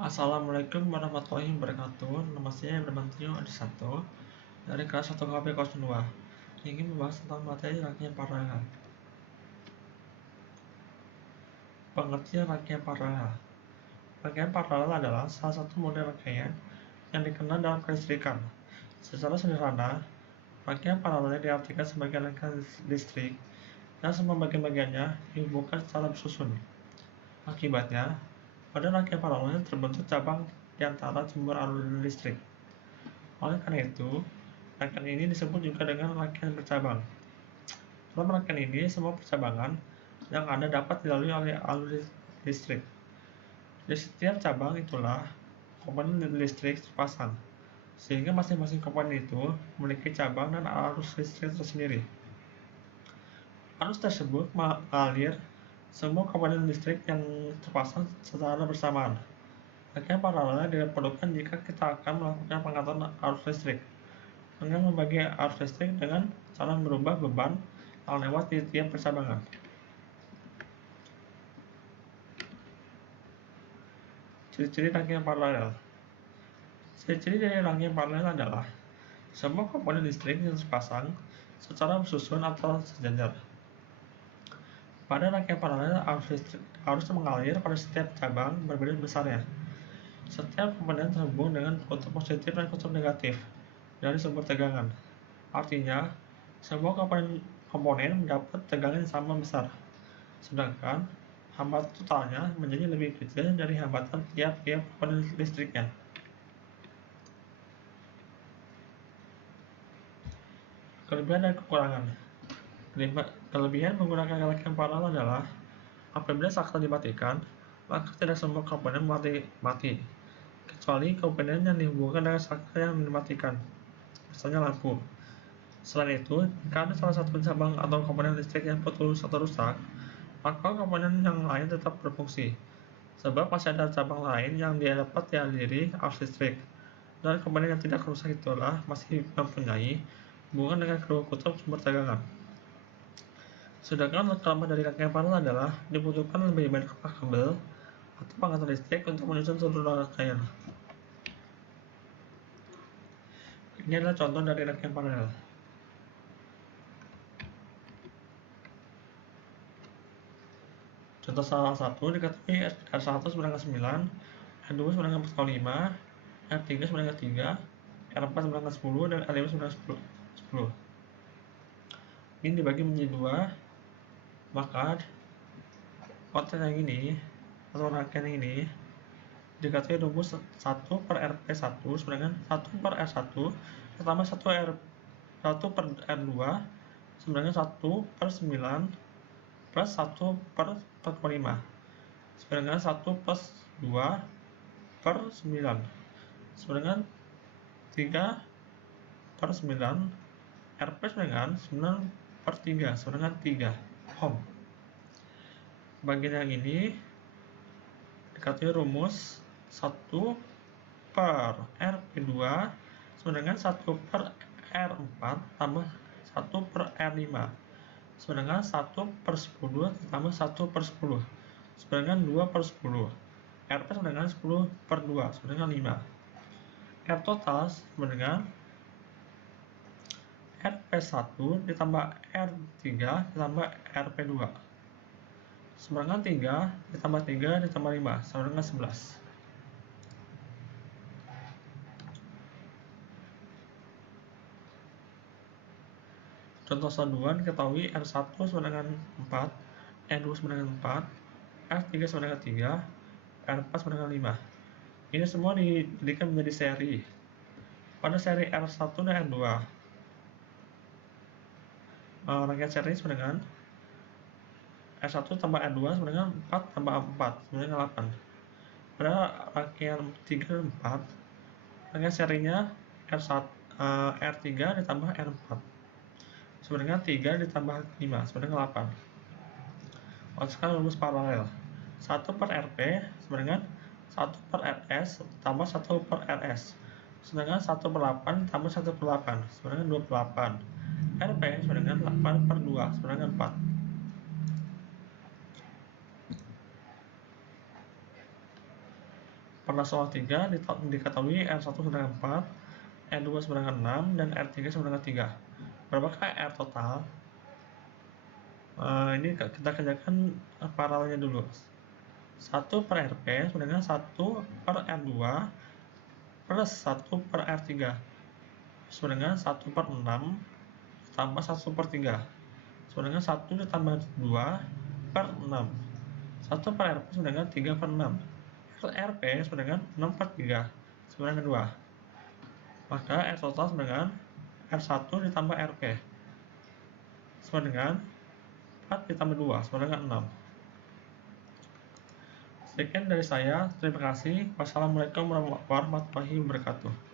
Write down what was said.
Assalamualaikum warahmatullahi wabarakatuh. Nama saya Bernantio Adisanto dari kelas 1 KP 02. Ingin membahas tentang materi rangkaian paralel. Pengertian rangkaian paralel. Rangkaian paralel adalah salah satu model rangkaian yang dikenal dalam kelistrikan. Secara sederhana, rangkaian paralel diartikan sebagai rangkaian listrik yang semua bagian-bagiannya dihubungkan secara bersusun. Akibatnya, pada rangkaian paralel terbentuk cabang di antara sumber alur listrik. Oleh karena itu, rangkaian ini disebut juga dengan rangkaian bercabang. Dalam rangkaian ini, semua percabangan yang ada dapat dilalui oleh alur listrik. Di setiap cabang itulah komponen listrik terpasang, sehingga masing-masing komponen itu memiliki cabang dan arus listrik tersendiri. Arus tersebut mengalir semua komponen listrik yang terpasang secara bersamaan. Rangkaian paralel diperlukan jika kita akan melakukan pengaturan arus listrik dengan membagi arus listrik dengan cara merubah beban yang lewat di tiap percabangan. Ciri-ciri rangkaian paralel. Ciri-ciri dari rangkaian paralel adalah semua komponen listrik yang terpasang secara bersusun atau sejajar. Pada rangkaian paralel, arus mengalir pada setiap cabang berbeda besarnya. Setiap komponen terhubung dengan kutub positif dan kutub negatif dari sumber tegangan. Artinya, semua komponen mendapat tegangan yang sama besar, sedangkan hambatan totalnya menjadi lebih kecil dari hambatan tiap-tiap komponen listriknya. Kelebihan dan kekurangan. Kelebihan menggunakan rangkaian paralel adalah apabila saklar dimatikan, maka tidak semua komponen mati, kecuali komponen yang dihubungkan dengan saklar yang dimatikan, misalnya lampu. Selain itu, jika ada salah satu cabang atau komponen listrik yang putus atau rusak, maka komponen yang lain tetap berfungsi, sebab masih ada cabang lain yang dapat dialiri arus listrik, dan komponen yang tidak rusak itulah masih mempunyai hubungan dengan kedua kutub sumber tegangan. Sedangkan kelemahan dari rangkaian paralel adalah dibutuhkan lebih banyak kabel atau pengantar listrik untuk menyusun seluruh rangkaian. Ini adalah contoh dari rangkaian paralel. Contoh salah satu diketahui R1 sama dengan 9, R2 sama dengan 4/5, R3 sama dengan 3, R4 sama dengan 10, dan R5 sama dengan 10. Ini dibagi menjadi 2, maka konten yang ini atau rangkaian yang ini diketahui rumus 1 per RP1 sama dengan 1 per R1 ditambah 1 per R2 sama dengan 1 per 9 plus 1 per 4/5 sama dengan 1 plus 2 per 9 sama dengan 3 per 9 RP sama dengan 9 per 3 sama dengan 3 ohm. Bagian yang ini diketahui rumus 1 per RP2 sama dengan 1 per R4 tambah 1 per R5 sama dengan 1 per 10 tambah 1 per 10 sama dengan 2 per 10. RP sama dengan 10 per 2 sama dengan 5. R total sama dengan RP1 ditambah R3 ditambah RP2 sama dengan 3 ditambah 3 ditambah 5 sama dengan 11. Contoh saduan diketahui R1 sama dengan 4, R2 sama dengan 4, R3 sama dengan 3, R4 sama dengan 5. Ini semua dijadikan menjadi seri. Pada seri R1 dan R2, rangkaian seri sama dengan R1 tambah R2 sama dengan 4 tambah 4 sama dengan 8. Pada rangkaian 3 dan 4, rangkaian serinya R3 ditambah R4 sama dengan 3 ditambah 5 sama dengan 8. Sekarang rumus paralel 1 per RP sama dengan 1 per RS tambah 1 per RS sama dengan 1 per 8 tambah 1 per 8 sama dengan 2 per 8. RP sama dengan 8 per 2 sama dengan 4. Pada soal 3 diketahui R1 sama dengan 4, R2 sama dengan 6, dan R3 sama dengan 3. Berapakah R total? Ini kita kerjakan paralelnya dulu. 1 per RP sama dengan 1 per R2 plus 1 per R3 sama dengan 1 per 6 tambah 1 per 3 sama dengan 1 ditambah 2 per 6. 1 per RP sama dengan 3 per 6. RP sama dengan 6 per 3 sama dengan 2. Maka R total sama dengan R1 ditambah RP sama dengan 4 ditambah 2 sama dengan 6. Sekian dari saya. Terima kasih. Wassalamualaikum warahmatullahi wabarakatuh.